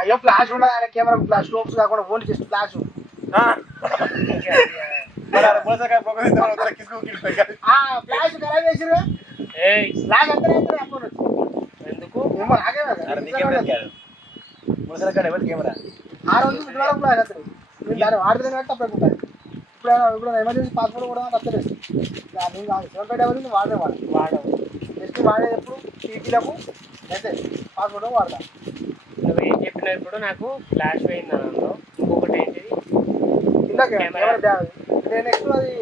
అయ్యో ఫ్లాష్ ఉండదు ఆయన కెమెరా ఫ్లాష్ స్లోప్స్ కాకుండా ఓన్లీ జస్ట్ ఫ్లాష్ ఆ. ఫ్లాష్ ఖరాబ్ చేసిరు ఏయ్. ఫ్లాష్ అంతా ఎందుకు? కెమెరా ఆ రోజు ఇటువరకు ఫ్లాష్ నేను దాన్ని వాడితే కట్టి అప్పుడు ఉంటుంది ఇప్పుడు ఇప్పుడు ఎమర్జెన్సీ పాస్పోర్ట్ కూడా వస్తలేదు నేను సెవెన్ ఫైవ్ డబల్ వాడే వాడు. వాడవు. జస్ట్ వాడేది ఎప్పుడు టీటీలకు అయితే పాస్పోర్ట్ వాడతా. నువ్వు ఏం చెప్పినావు ఇప్పుడు నాకు ఫ్లాష్ పోయింది అందులో ఇంకొకటి ఏంటిది? ఇందాక నెక్స్ట్ అది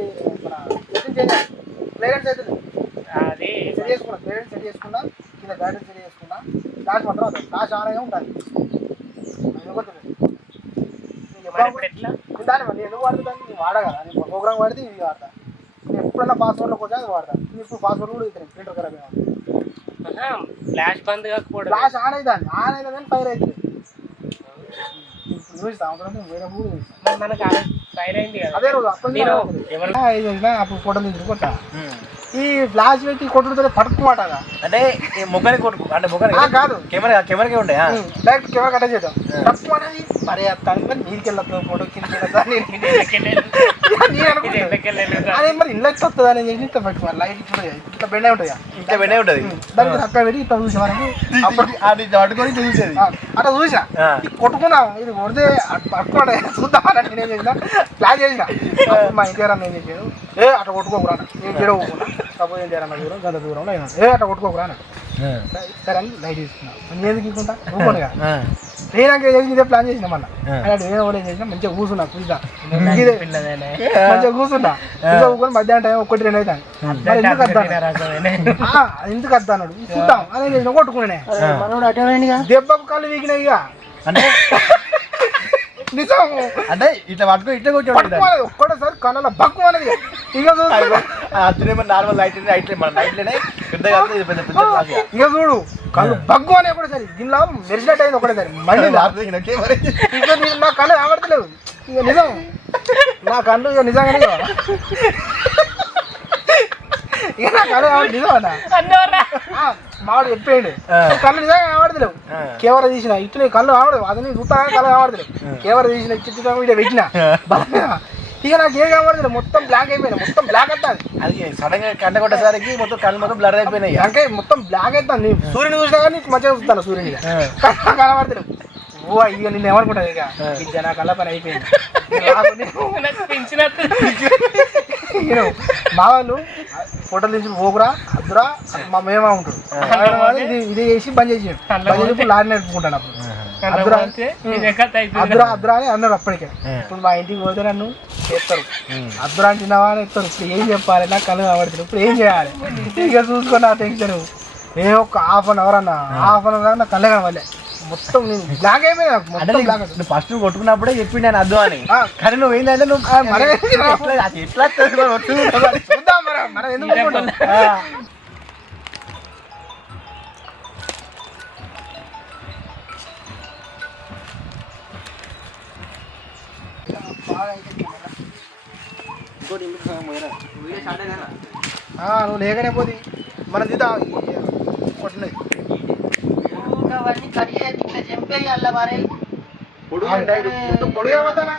మన సెట్టింగ్ చేయాలి క్లియరెన్స్ అవుతుంది అది సెట్ చేసుకున్నా. క్లియరెన్స్ సెట్ చేసుకున్నా. కింద గైడెన్స్ సెట్ చేసుకున్నా. ఫ్లాష్ మాత్రం అవుతుంది ఫ్లాష్ ఆన్ అయ్యే ఉంటుంది దాన్ని మళ్ళీ ఎందుకు వాడుతాను నేను వాడగల నేను ప్రోగ్రామ్ వాడితే ఇది వాడతా. ఎప్పుడన్నా పాస్వర్డ్లోకి వచ్చి అది వాడతా. నేను ఇప్పుడు పాస్వర్డ్ కూడా ఇస్తాను ప్రింటర్ ఖరాబ్ ఫ్లాష్ బంద్ కాకపోవడం ఫ్లాష్ ఆన్ అవుతాను ఆన్ అయినా కానీ ఫైర్ అవుతుంది ఇప్పుడు అవసరం వేరే మనకు రోజు ఫైర్ అయింది అదే రోజు చేసినా అప్పుడు ఫోటోలు తీసుకుని కొట్టా ఈ ఫ్లాష్ పెట్టి కొట్టుడుతో పట్టుకోమాటగా అంటే ఈ మొక్కని కొట్టుకు అంటే ఆ, కాదు. కెమెరా కెమెరాకే ఉండే? డైరెక్ట్ కెమెరా కట్ట చేద్దాం. తప్పు అనేది మరి అత్తాను కానీ నీరికి వెళ్ళదు ఫోటో కింద. అదే మరి ఇళ్ళకి వస్తుంది అని చెప్పి ఇట్లా పెట్టుకోవాలి లైట్ ఇట్లా ఇట్లా బెండే ఉంటుంది ఇంకా వెనే ఉంటది. దానికి అక్కడ పెట్టి ఇట్లా చూసే మనకి అప్పుడు అది పట్టుకొని చూసేది. అట్లా చూసా. కొట్టుకున్నాం ఇది కొడితే పట్టుకోండి చూద్దాం అని నేనేం చేసిన? ప్లాన్ చేసిన. మా ఇంటి నేను చేసాను ఏ అట్లా కొట్టుకోకురా. నేను గిడ పోకున్నా సపోజ్ ఏం చేయాలన్న దూరం గంట దూరంలో అయినా. ఏ అట్లా కొట్టుకోకురా. సరే అని లైట్ తీసుకున్నా. నేను ఎందుకు ఇవ్వకుండా ఊరుకోనుగా నేనాక ఇదే ప్లాన్ చేసిన మళ్ళీ. అలాంటి వాళ్ళు ఏం చేసిన మంచిగా కూర్చున్నా కూర్చున్నా. మంచిగా కూర్చున్నా. ఇంకా ఊరుకొని మధ్యాహ్నం టైం ఒకటి రెండు అవుతాను మరి ఎందుకు. ఆ, ఎందుకు వద్దాను చూద్దాం. అదే చేసిన కొట్టుకునే దెబ్బకు కళ్ళు వీకినాయి ఇక. అంటే నిజం. అంటే ఇట్లా పట్టుకొని ఇట్లా కూర్చోండి పట్టుకోలేదు. ఒక్కటేసారి కళ్ళలో బక్కు అనేది ఇక చూడు. అతనేమో నార్మల్ లైట్ లైట్ మన లైట్లోనే పెద్ద ఇక. చూడు. కళ్ళు బగ్గు అని ఒకటేసారి దీనిలో మెరిసినట్టు అయింది ఒకటేసారి మళ్ళీ ఇక నీ- నా కళ్ళు ఆవడతలేవు ఇక నిజం. నా కళ్ళు ఇక నిజంగానే ఇక. నా కళ్ళు నిజం అన్న? అన్నోరా. ఆ, మావాడు చెప్పేయండి. కళ్ళు నిజంగా ఆవడతలేవు ఆ. కెమెరా తీసిన ఇట్లా కళ్ళు ఆవడదు అతని చూస్తా కళ్ళు ఆవడతలేవు కెమెరా తీసిన చిన్న వీడియో పెట్టిన. ఇక నాకు ఏం కనబడలేదు మొత్తం బ్లాక్ అయిపోయింది మొత్తం బ్లాక్ అవుతుంది అది. సడన్గా కంట కొట్టేసరికి మొత్తం కళ్ళు మొత్తం బ్లర్ అయిపోయినాయి. అంటే మొత్తం బ్లాక్ అవుతుంది సూర్యుని చూసినా కానీ మంచిగా చూస్తాను సూర్యుని కనబడతలేవు. ఓ ఇక నిన్ను ఏమనుకుంటాను ఇక? ఇది నా కళ్ళ పని అయిపోయింది. నేను- మా వాళ్ళు ఫోటోలు తీసి పోకురా అద్దురా మా మేమా ఉంటాడు ఇది ఇది చేసి బంద్ చేసి లారీ నడుపుకుంటాను అప్పుడు. అద్దురా అద్దురా అద్దురా అని అన్నారు అప్పటికే. ఇప్పుడు మా ఇంటికి పోతే నన్ను చేస్తారు. అద్దురా అని తిన్నావా అని చెప్తారు. ఇప్పుడు ఏం చెప్పాలి? నాకు కళ్ళు కాబడుతుంది ఇప్పుడు ఏం చేయాలి? ఇక చూసుకొని ఆ టెన్షన్ ఏ ఒక్క హాఫ్ అన్ అవర్ అన్న. హాఫ్ అన్ అవర్ నా కళ్ళే కనవాలి మొత్తం బ్లాక్ నాకు మొత్తం బ్లాక్ ఫస్ట్ నువ్వు కొట్టుకున్నప్పుడే చెప్పిండు నేను అద్దు అని. కానీ నువ్వు ఏంటంటే నువ్వు ఎట్లా. చూద్దాం మనం ఎందుకు నువ్వు లేకనే పోతే మన దిద్దా కొట్టినది పొడుగు మొత్తం పొడిగా పోతానా?